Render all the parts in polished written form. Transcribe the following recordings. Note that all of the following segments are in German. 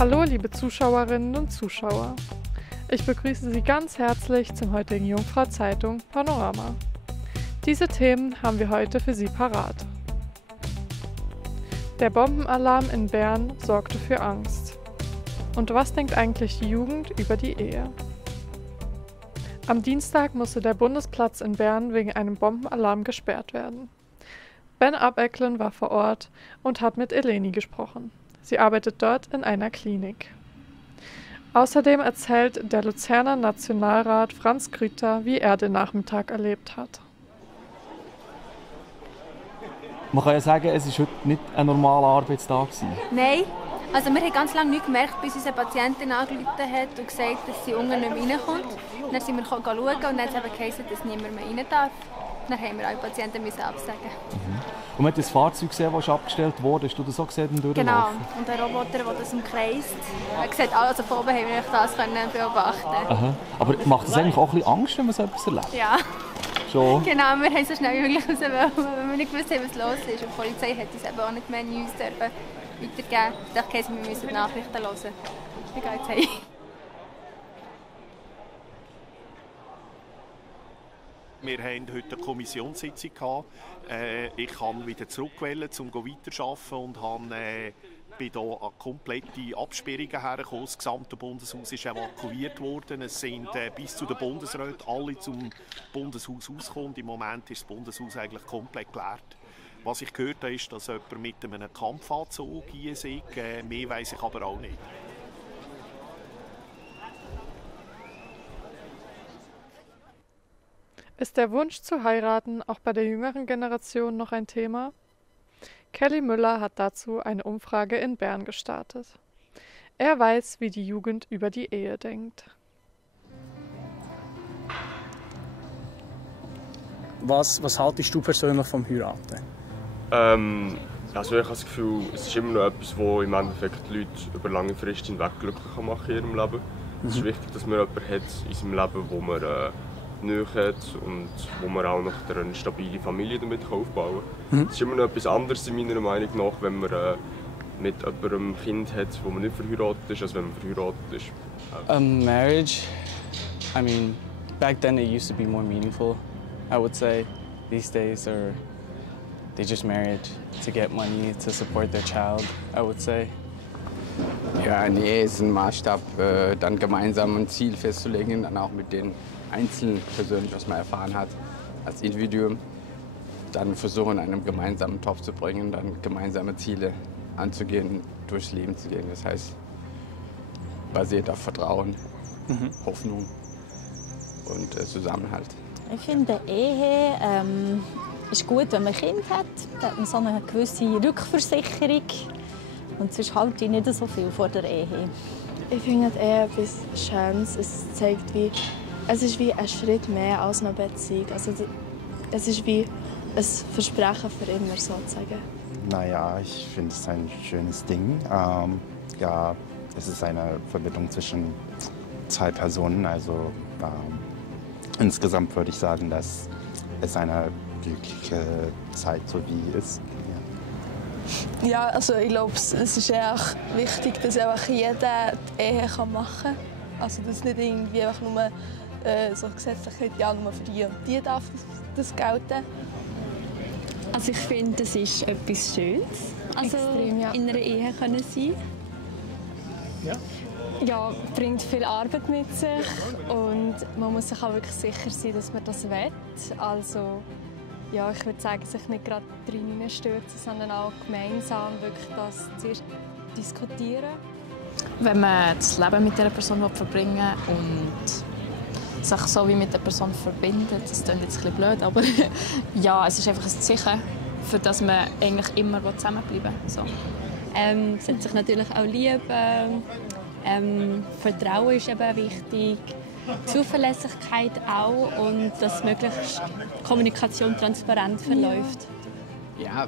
Hallo liebe Zuschauerinnen und Zuschauer. Ich begrüße Sie ganz herzlich zum heutigen Jungfrau Zeitung Panorama. Diese Themen haben wir heute für Sie parat. Der Bombenalarm in Bern sorgte für Angst. Und was denkt eigentlich die Jugend über die Ehe? Am Dienstag musste der Bundesplatz in Bern wegen einem Bombenalarm gesperrt werden. Ben Abecklen war vor Ort und hat mit Eleni gesprochen. Sie arbeitet dort in einer Klinik. Außerdem erzählt der Luzerner Nationalrat Franz Grüter, wie er den Nachmittag erlebt hat. Man kann ja sagen, es war heute nicht ein normaler Arbeitstag. Nein, also wir haben ganz lange nichts gemerkt, bis unsere Patientin angerufen hat und gesagt, dass sie unten nicht mehr reinkommt. Dann sind wir schauen und dann hat es geheißen, dass niemand mehr rein darf. Dann haben wir alle Patienten absagen. Und man hat das Fahrzeug gesehen, das abgestellt wurde. Hast du das auch gesehen? Genau, und der Roboter, der das umkreist. Man sieht alles, von oben haben wir das beobachten. Aha. Aber macht es eigentlich auch ein bisschen Angst, wenn man so etwas erlebt? Ja. Schon? Genau, wir haben so schnell wie möglich raus, weil wir nicht gewusst haben, was los ist. Und die Polizei hat uns eben auch nicht mehr News weitergeben. Ich dachte, wir müssen die Nachrichten hören. Wir gehen jetzt heim. Wir hatten heute eine Kommissionssitzung. Ich kann wieder zurückwählen, um weiterzuarbeiten und bin hier an komplette Absperrungen hergekommen. Das gesamte Bundeshaus ist evakuiert worden. Es sind bis zu den Bundesräten alle zum Bundeshaus rausgekommen. Im Moment ist das Bundeshaus eigentlich komplett geleert. Was ich gehört habe, ist, dass jemand mit einem Kampfanzug hier ist. Mehr weiss ich aber auch nicht. Ist der Wunsch zu heiraten auch bei der jüngeren Generation noch ein Thema? Kelly Müller hat dazu eine Umfrage in Bern gestartet. Er weiß, wie die Jugend über die Ehe denkt. Was haltest du persönlich vom Heiraten? Also ich habe das Gefühl, es ist immer noch etwas, das im Endeffekt die Leute über lange Frist hinweg glücklich machen in ihrem Leben. Es ist wichtig, dass man jemanden hat in seinem Leben, wo man Nähe hat und wo man auch noch eine stabile Familie damit aufbauen kann. Es ist immer noch etwas anderes in meiner Meinung nach, wenn man mit jemandem ein Kind hat, wo man nicht verheiratet ist, als wenn man verheiratet ist. Marriage, I mean, back then it used to be more meaningful, I would say. These days they just married to get money to support their child, I would say. Ja, eine Ehe ist ein Maßstab, dann gemeinsam ein Ziel festzulegen, dann auch mit den Einzelnen persönlich, was man erfahren hat, als Individuum, dann versuchen, einen gemeinsamen Topf zu bringen, dann gemeinsame Ziele anzugehen, durchs Leben zu gehen. Das heißt, basiert auf Vertrauen, Hoffnung und Zusammenhalt. Ich finde, Ehe ist gut, wenn man ein Kind hat. Da hat man so eine gewisse Rückversicherung. Und sonst halte ich nicht so viel vor der Ehe. Ich finde die Ehe etwas Schönes. Es ist wie ein Schritt mehr als eine Beziehung. Also, es ist wie ein Versprechen für immer, sozusagen. Naja, ich finde es ein schönes Ding. Ja, es ist eine Verbindung zwischen zwei Personen. Also insgesamt würde ich sagen, dass es eine glückliche Zeit so wie ist. Ja, also ich glaube, es ist echt wichtig, dass einfach jeder die Ehe machen kann. Also dass nicht irgendwie einfach nur so gesetzlich, ja, nur für die und die darf das gelten. Also ich finde, das ist etwas Schönes. Also extrem, ja. In einer Ehe können sein. Ja. Ja, bringt viel Arbeit mit sich und man muss sich auch wirklich sicher sein, dass man das will. Also ja, ich würde sagen, sich nicht gerade reinstürzen, sondern auch gemeinsam wirklich das zuerst diskutieren. Wenn man das Leben mit dieser Person verbringen will und sich so wie mit der Person verbindet, das klingt jetzt ein bisschen blöd, aber ja, es ist einfach ein Zeichen, für das man eigentlich immer zusammenbleiben will. So. Es sollte sich natürlich auch lieben. Vertrauen ist eben wichtig. Zuverlässigkeit auch und dass möglichst Kommunikation transparent verläuft. Ja,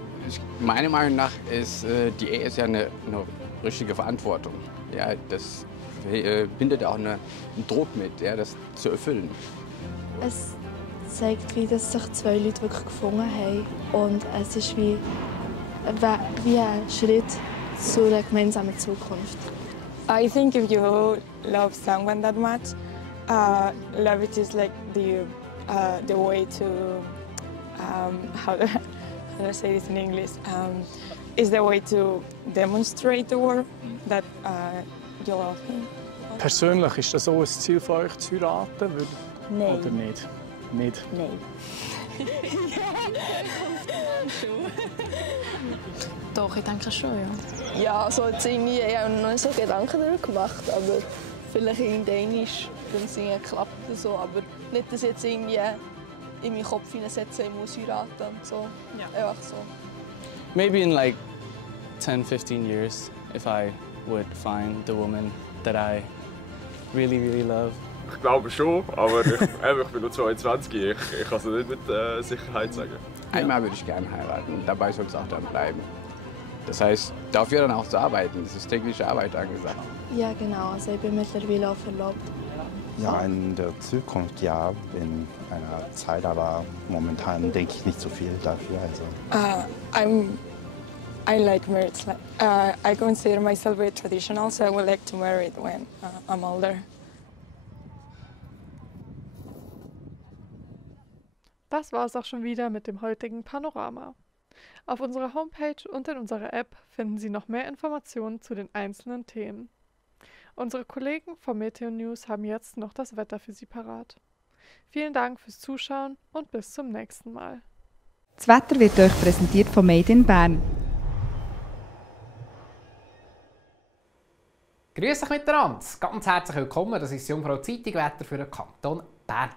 meiner Meinung nach ist die Ehe ist ja eine richtige Verantwortung. Ja, das bindet auch einen Druck mit, ja, das zu erfüllen. Es zeigt, wie dass sich zwei Leute wirklich gefunden haben und es ist wie ein Schritt zu einer gemeinsamen Zukunft. I think if you love someone that much, love it is like the way to how do I say this in English? Is the way to demonstrate the world that you love him. Persönlich ist das auch ein Ziel von euch zu heiraten? Nein. Oder nicht? Nicht? Nein. Doch, ich denke schon, ja. Ja, also jetzt irgendwie, ich habe noch nicht so Gedanken darüber gemacht, aber vielleicht irgendwann klappt das so, aber nicht, dass ich jetzt irgendwie in meinen Kopf hineinsetzen, ich muss heiraten und so. Ja. Einfach so. Maybe in like 10, 15 years, if I would find the woman that I really, really love. Ich glaube schon, aber ich bin nur 22, ich kann es nicht mit Sicherheit sagen. Einmal würde ich gerne heiraten und dabei soll es auch dann bleiben. Das heißt, dafür dann auch zu arbeiten, das ist tägliche Arbeit angesagt. Ja, genau, also ich bin mittlerweile auch verlobt. Ja, in der Zukunft ja, in einer Zeit, aber momentan denke ich nicht so viel dafür. Also. I like marriage. I consider myself very traditional, so I would like to marry when I'm older. Das war es auch schon wieder mit dem heutigen Panorama. Auf unserer Homepage und in unserer App finden Sie noch mehr Informationen zu den einzelnen Themen. Unsere Kollegen vom Meteo News haben jetzt noch das Wetter für Sie parat. Vielen Dank fürs Zuschauen und bis zum nächsten Mal. Das Wetter wird euch präsentiert von Made in Bern. Grüß euch miteinander, ganz herzlich willkommen. Das ist die Jungfrau Zeitung Wetter für den Kanton Bern.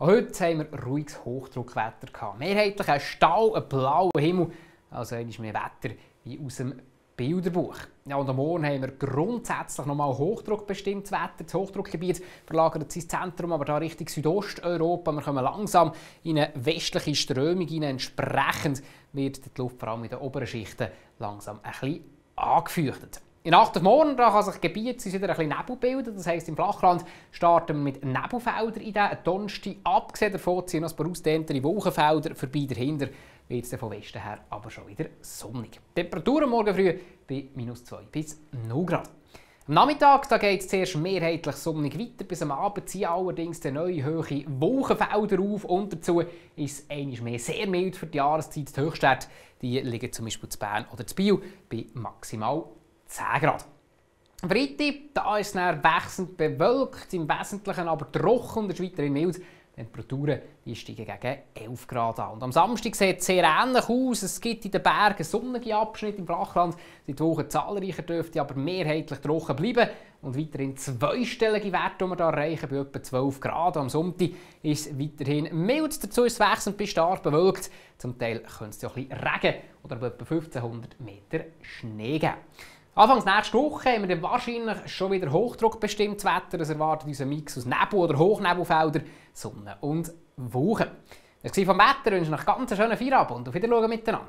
Auch heute haben wir ruhiges Hochdruckwetter gehabt. Mehrheitlich ein Stau, ein blauer Himmel, also einmal mehr Wetter wie aus dem Bilderbuch. Ja, und am Morgen haben wir grundsätzlich nochmal hochdruckbestimmtes Wetter. Das Hochdruckgebiet verlagert sein Zentrum aber da Richtung Südosteuropa. Wir kommen langsam in eine westliche Strömung hinein. Entsprechend wird die Luft vor allem in den oberen Schichten langsam ein bisschen angefeuchtet. In Nacht auf morgen da kann sich Gebiet wieder ein bisschen Nebel bilden. Das heisst, im Flachland starten wir mit Nebelfeldern in den Donnerstag. Abgesehen davon ziehen noch ein paar ausdehntere Wolkenfelder vorbei. Dahinter wird es von Westen her aber schon wieder sonnig. Temperaturen morgen früh bei -2 bis 0 Grad. Am Nachmittag geht es zuerst mehrheitlich sonnig weiter. Bis am Abend ziehen allerdings die neue hohe Wolkenfelder auf. Und dazu ist es einmal mehr sehr mild für die Jahreszeit. Die Höchstwerte die liegen zum Beispiel in Bern oder in Biel bei maximal 10 Grad. Am Freitag da ist es dann wechselnd bewölkt, im Wesentlichen aber trocken und weiterhin mild. Die Temperaturen die steigen gegen 11 Grad an. Und am Samstag sieht es sehr ähnlich aus. Es gibt in den Bergen sonnige Abschnitte, im Flachland sind die Wochen zahlreicher, dürfte aber mehrheitlich trocken bleiben. Und weiterhin zweistellige Werte, die wir hier erreichen, bei etwa 12 Grad. Am Sonntag ist es weiterhin mild, dazu ist es wechselnd bis stark bewölkt. Zum Teil könnte es auch ein bisschen Regen oder bei etwa 1500 Meter Schnee geben. Anfangs nächste Woche haben wir dann wahrscheinlich schon wieder hochdruckbestimmtes Wetter. Es erwartet uns ein Mix aus Nebel- oder Hochnebelfeldern, Sonne und Wolken. Das war vom Wetter. Ich wünsche euch einen ganz schönen Feierabend und auf Wiedersehen miteinander.